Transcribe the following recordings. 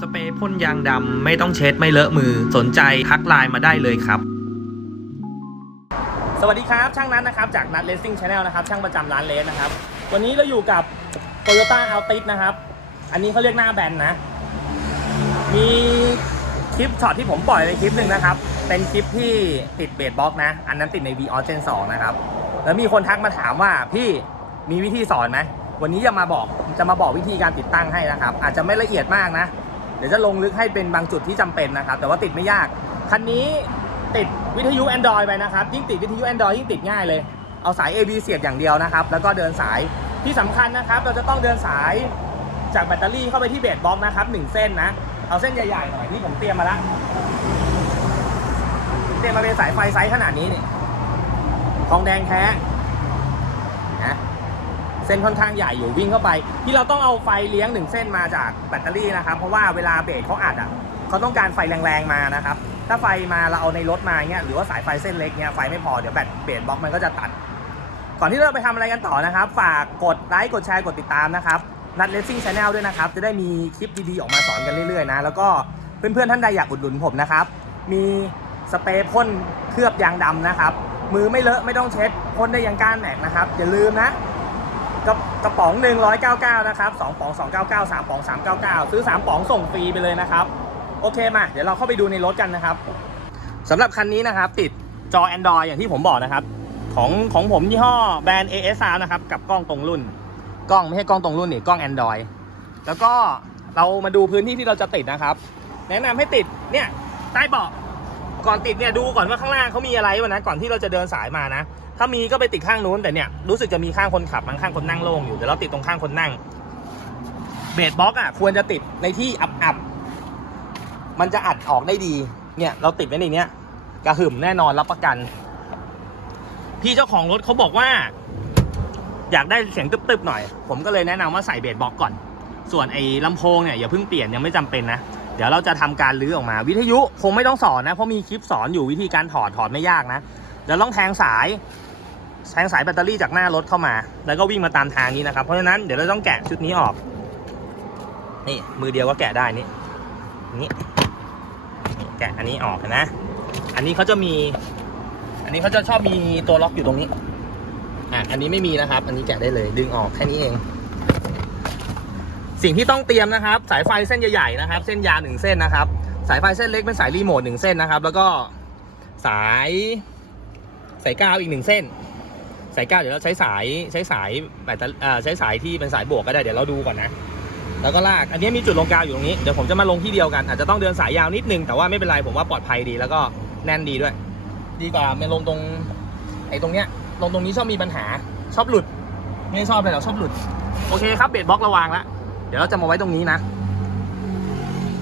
สเปรย์พ่นยางดำไม่ต้องเช็ดไม่เลอะมือสนใจทักไลน์มาได้เลยครับ สวัสดีครับ ช่างนัทนะครับจากนัทเลสซิ่งชาแนลนะครับช่างประจำร้านเลสนะครับ วันนี้เราอยู่กับ Toyota Altis นะครับ อันนี้เขาเรียกหน้าแบนนะ มีคลิปช็อตที่ผมปล่อยในคลิปหนึ่งนะครับ เป็นคลิปที่ติดเบสบล็อกนะ อันนั้นติดใน v ีออ Gen 2นะครับ แล้วมีคนทักมาถามว่าพี่มีวิธีสอนไหมวันนี้จะมาบอกจะมาบอกวิธีการติดตั้งให้นะครับ อาจจะไม่ละเอียดมากนะ เดี๋ยวจะลงลึกให้เป็นบางจุดที่จำเป็นนะครับ แต่ว่าติดไม่ยาก คันนี้ติดวิทยุ Android ไปนะครับ ยิ่งติดวิทยุ Android ยิ่งติดง่ายเลย เอาสาย AB เสียบอย่างเดียวนะครับ แล้วก็เดินสายที่สำคัญนะครับ เราจะต้องเดินสายจากแบตเตอรี่เข้าไปที่เบสบ็อกนะครับหนึ่งเส้นนะ เอาเส้นใหญ่ๆหน่อยนี่ผมเตรียมมาละเตรียมมาเป็นสายไฟไซส์ขนาดนี้นี่ทองแดงแท้ ส้นค่อนข้างใหญ่อยู่วิ่งเข้าไป ที่เราต้องเอาไฟเลี้ยงหนึ่งเส้นมาจากแบตเตอรี่นะครับ เพราะว่าเวลาเบรกเขาอัดอะเขาต้องการไฟแรงๆมานะครับ ถ้าไฟมาเราเอาในรถมาเงี้ยหรือว่าสายไฟเส้นเล็กเงี้ยไฟไม่พอเดี๋ยวแบตเบรกบล็อกมันก็จะตัด ก่อนที่เราไปทำอะไรกันต่อนะครับ ฝากกดไลค์กดแชร์กดติดตามนะครับนัดเลสซิ่งชาแนลด้วยนะครับ จะได้มีคลิปดีๆออกมาสอนกันเรื่อยๆนะแล้วก็เพื่อนๆท่านใดอยากอุดหนุนผมนะครับ มีสเปรย์พ่นเคลือบยางดำนะครับ มือไม่เลอะไม่ต้องเช็ดพ่นได้ยังก้านแหนกนะครับ อย่าลืมนะ กระกระป๋องหนึ่งร้อยเก้าเก้านะครับสองป๋องสองเก้าเก้าสามป๋องสามเก้าเก้าซื้อสามป๋องส่งฟรีไปเลยนะครับ โอเคมา เดี๋ยวเราเข้าไปดูในรถกันนะครับสำหรับคันนี้นะครับ ติดจอ Android อย่างที่ผมบอกนะครับ ของของผมยี่ห้อแบรนด์ ASR นะครับกับกล้องตรงรุ่น กล้องไม่ใช่กล้องตรงรุ่นนี่กล้อง Android แล้วก็เรามาดูพื้นที่ที่เราจะติดนะครับ แนะนำให้ติดเนี่ยใต้เบาะก่อนติดเนี่ยดูก่อนว่าข้างล่างเขามีอะไรวะนะก่อนที่เราจะเดินสายมานะ ถ้ามีก็ไปติดข้างนู้นแต่เนี่ยรู้สึกจะมีข้างคนขับมั้งข้างคนนั่งโล่งอยู่เดี๋ยวเราติดตรงข้างคนนั่ง เบสบ็อกอะควรจะติดในที่อับๆมันจะอัดออกได้ดีเนี่ยเราติดไว้ในเนี้ยกระหึ่มแน่นอนรับประกัน พี่เจ้าของรถเขาบอกว่า อยากได้เสียงตึบๆหน่อย ผมก็เลยแนะนำว่าใส่เบสบล็อกก่อน ส่วนไอ้ลำโพงเนี่ยอย่าเพิ่งเปลี่ยนยังไม่จำเป็นนะ เดี๋ยวเราจะทำการรื้อออกมา วิทยุคงไม่ต้องสอนนะ เพราะมีคลิปสอนอยู่วิธีการถอดถอดไม่ยากนะเดี๋ยวต้องแทงสาย แทงสายแบตเตอรี่จากหน้ารถเข้ามา แล้วก็วิ่งมาตามทางนี้นะครับ เพราะฉะนั้นเดี๋ยวเราต้องแกะชุดนี้ออก นี่มือเดียวก็แกะได้นี่นี่แกะอันนี้ออกนะ อันนี้เขาจะมี อันนี้เขาจะชอบมีตัวล็อกอยู่ตรงนี้ อะ อันนี้ไม่มีนะครับ อันนี้แกะได้เลย ดึงออกแค่นี้เอง สิ่งที่ต้องเตรียมนะครับ สายไฟเส้นใหญ่ๆนะครับ เส้นยาวหนึ่งเส้นนะครับ สายไฟเส้นเล็กเป็นสายรีโมทหนึ่งเส้นนะครับ แล้วก็สายสายกาวอีกหนึ่งเส้น สายก้าวเดี๋ยวเราใช้สายใช้สายแบตเตอรี่อ่าใช้สายที่เป็นสายบวกก็ได้เดี๋ยวเราดูก่อนนะ แล้วก็ลากอันนี้มีจุดลงกาวอยู่ตรงนี้เดี๋ยวผมจะมาลงที่เดียวกันอาจจะต้องเดินสายยาวนิดนึงแต่ว่าไม่เป็นไรผมว่าปลอดภัยดีแล้วก็แน่นดีด้วย ดีกว่ามาลงตรงไอ้ตรงเนี้ยลงตรงนี้ชอบมีปัญหาชอบหลุด ไม่ชอบเลยหรอกชอบหลุด โอเคครับเบสบ็อกระวางแล้วเดี๋ยวเราจะมาไว้ตรงนี้นะ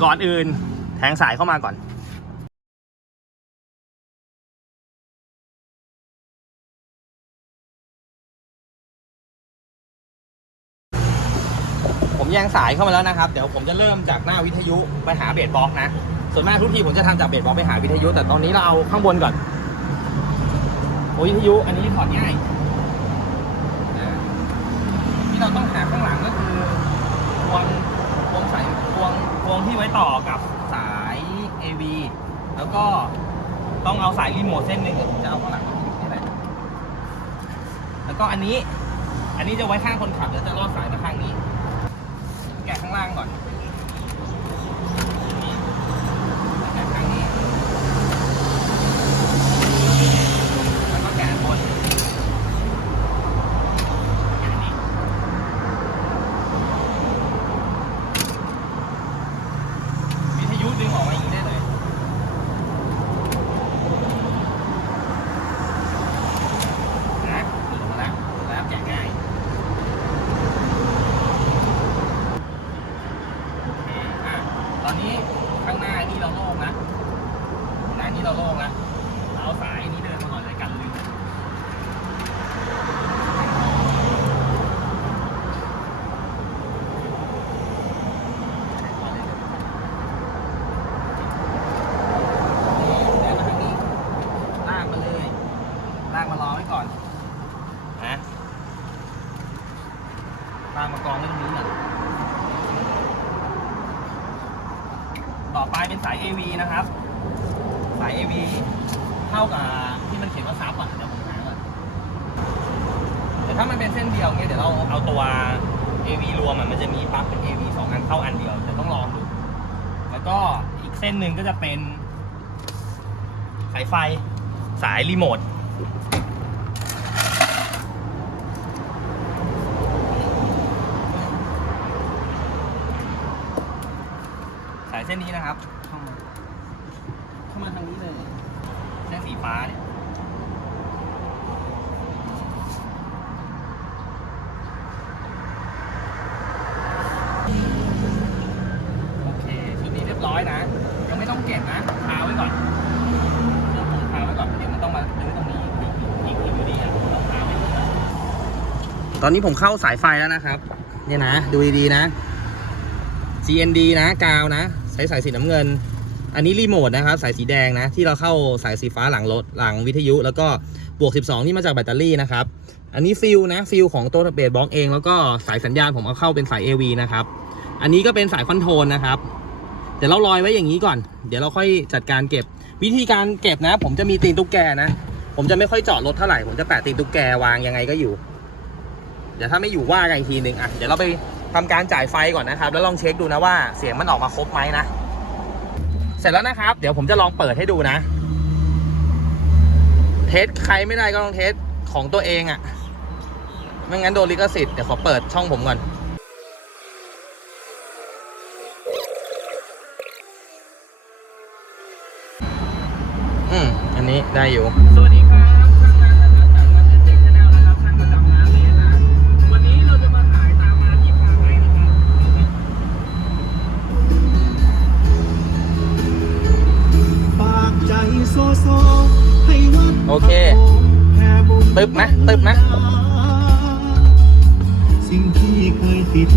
ก่อนอื่นแทงสายเข้ามาก่อน ยงสายเข้ามาแล้วนะครับ เดี๋ยวผมจะเริ่มจากหน้าวิทยุไปหาเบสบล็อกนะ ส่วนมากทุกทีผมจะทำจากเบสบล็อกไปหาวิทยุ แต่ตอนนี้เราเอาข้างบนก่อน โอ้วิทยุอันนี้ถอดง่ายที่เราต้องหาข้างหลังก็คือพวงพวงสายพวงพวงที่ไว้ต่อกับสาย AV แล้วก็ต้องเอาสายรีโมทเส้นหนึ่งเดี๋ยวผมจะเอาข้างหลังนี่แหละแล้วก็อันนี้ อันนี้จะไว้ข้างคนขับเดี๋ยวจะลอดสายมาข้างนี้ ข้างล่างก่อนแกะข้างนี้ แล้วก็แกะบนแกะนี่วิทยุดึงออกมาอย่างนี้ได้เลย นะหลุดออกมาแล้วแล้วแกะง่าย โอเคอะตอนนี้ข้างหน้านี่เราโล่งนะหน้านี่เราโล่งนะเอาสายนี้เดินมาหน่อยเลยกันลืมเดินมาทางนี้ลากมาเลยลากมารอไว้ก่อนนะลากมากองไว้ตรงนี้ก่อน ไปเป็นสาย AV นะครับ สาย AV เท่ากับที่มันเขียนว่าซับอะเดี๋ยวผมหาก่อนแต่ถ้ามันเป็นเส้นเดียวเนี่ยเดี๋ยวเราเอาตัว AV รวมอะมันจะมีปลั๊กเป็น AV สองอันเข้าอันเดียวแต่ต้องลองดู แล้วก็อีกเส้นหนึ่งก็จะเป็น สายไฟสายรีโมท สาย เส้นนี้นะครับ เข้ามาเข้ามาทางนี้เลย เส้นสีฟ้าเนี่ยโอเคชุดนี้เรียบร้อยนะ ยังไม่ต้องเก็บนะคาไว้ก่อนเรื่องผมคาไว้ก่อนเดี๋ยวมันต้องมาลื้อตรงนี้อีกอีกอีอยู่ดีอะต้องคาไว้ก่อนตอนนี้ผมเข้าสายไฟแล้วนะครับ เนี่ยนะ ดูดีๆนะ GND นะกาวนะ ช้สายสีน้ำเงิน อันนี้รีโมทนะครับ สายสีแดงนะ ที่เราเข้าสายสีฟ้าหลังรถหลังวิทยุ แล้วก็บวก 12ที่มาจากแบตเตอรี่นะครับ อันนี้ฟิลนะฟิลของตัวเบสบล็อกเอง แล้วก็สายสัญญาณผมเอาเข้าเป็นสาย AV นะครับ อันนี้ก็เป็นสายคอนโทรลนะครับ เดี๋ยวเราลอยไว้อย่างนี้ก่อน เดี๋ยวเราค่อยจัดการเก็บ วิธีการเก็บนะ ผมจะมีตีนตุ๊กแกนะ ผมจะไม่ค่อยเจาะรถเท่าไหร่ ผมจะแปะตีนตุ๊กแกวางยังไงก็อยู่ เดี๋ยวถ้าไม่อยู่ว่ากันอีกทีหนึ่งอะ เดี๋ยวเราไป ทำการจ่ายไฟก่อนนะครับ แล้วลองเช็คดูนะว่าเสียงมันออกมาครบไหมนะ เสร็จแล้วนะครับ เดี๋ยวผมจะลองเปิดให้ดูนะ เทสใครไม่ได้ก็ลองเทสของตัวเองอะ่ะ ไม่งั้นโดนลิขสิทธิ์เดี๋ยวขอเปิดช่องผมก่อนอืมอันนี้ได้อยู่ สวัสดีครับ โอเคแผ่บุญตึบไหมตึบไหมสิ่งที่เคยติด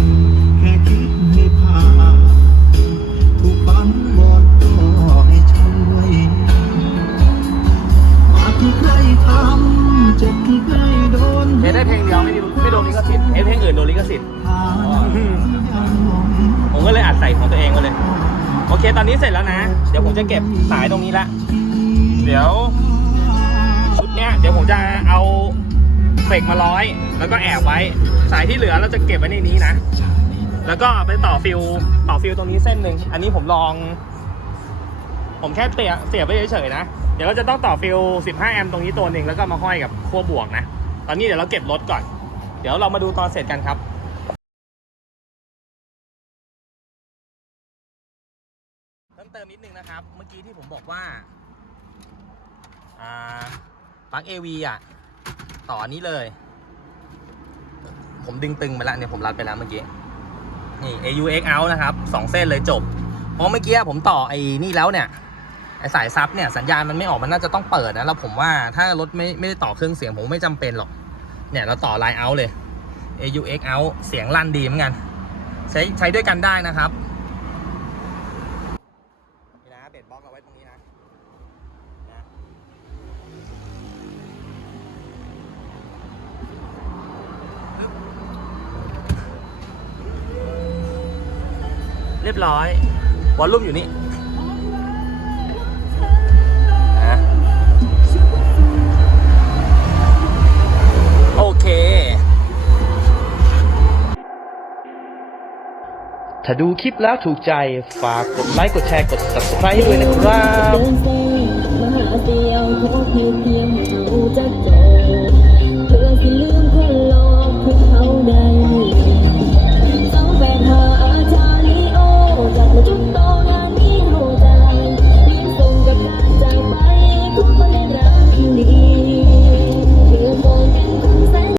แค่คิดให้ผ่านทุกฝันวอนขอให้ช่วยมาที่ใครทำเจ็บที่ใครโดนเทสได้เพลงเดียวไม่มีไม่โดนลิขสิทธิ์เทสเพลงอื่นโดนลิขสิทธิ์ผ่านยังมองผมก็เลยอัดใส่ของตัวเองมาเลย โอเค ตอนนี้เสร็จแล้วนะ เดี๋ยวผมจะเก็บสายตรงนี้ละ เดี๋ยวชุด เนี้ยเดี๋ยวผมจะเอาเฟกมาร้อย แล้วก็แอบไว้ สายที่เหลือเราจะเก็บไว้ในนี้นะ แล้วก็ไปต่อฟิวต่อฟิวตรงนี้เส้นหนึ่งอันนี้ผมลอง ผมแค่เสียเสียบไว้เฉยๆนะ เดี๋ยวเราจะต้องต่อฟิว15 แอมป์ตรงนี้ตัวหนึ่งแล้วก็มาห้อยกับขั้วบวกนะ ตอนนี้เดี๋ยวเราเก็บรถก่อน เดี๋ยวเรามาดูตอนเสร็จกันครับเพิ่มเติมนิดนึงนะครับ เมื่อกี้ที่ผมบอกว่า อ่า ปลั๊ก AV อะ ต่อนนี้เลย ผมดึงตึงไปแล้วเนี่ยผมรัดไปแล้วเมื่อกี้ นี่ AUX out นะครับสองเส้นเลยจบ เพราะเมื่อกี้ผมต่อไอ้นี่แล้วเนี่ยไอ้สายซับเนี่ยสัญญาณมันไม่ออกมันน่าจะต้องเปิดนะแล้วผมว่าถ้ารถไม่ไม่ได้ต่อเครื่องเสียงผมไม่จำเป็นหรอก เนี่ยเราต่อไลน์ out เลย AUX out เสียงลั่นดีเหมือนกัน ใช้ใช้ด้วยกันได้นะครับนี่นะเบสบล็อกเอาไว้ตรงนี้นะนะ เรียบร้อยวอลลุ่มอยู่นี่นะโอเค ถ้าดูคลิปแล้วถูกใจ ฝากกดไลค์กดแชร์กด subscribe ให้ด้วยนะครับ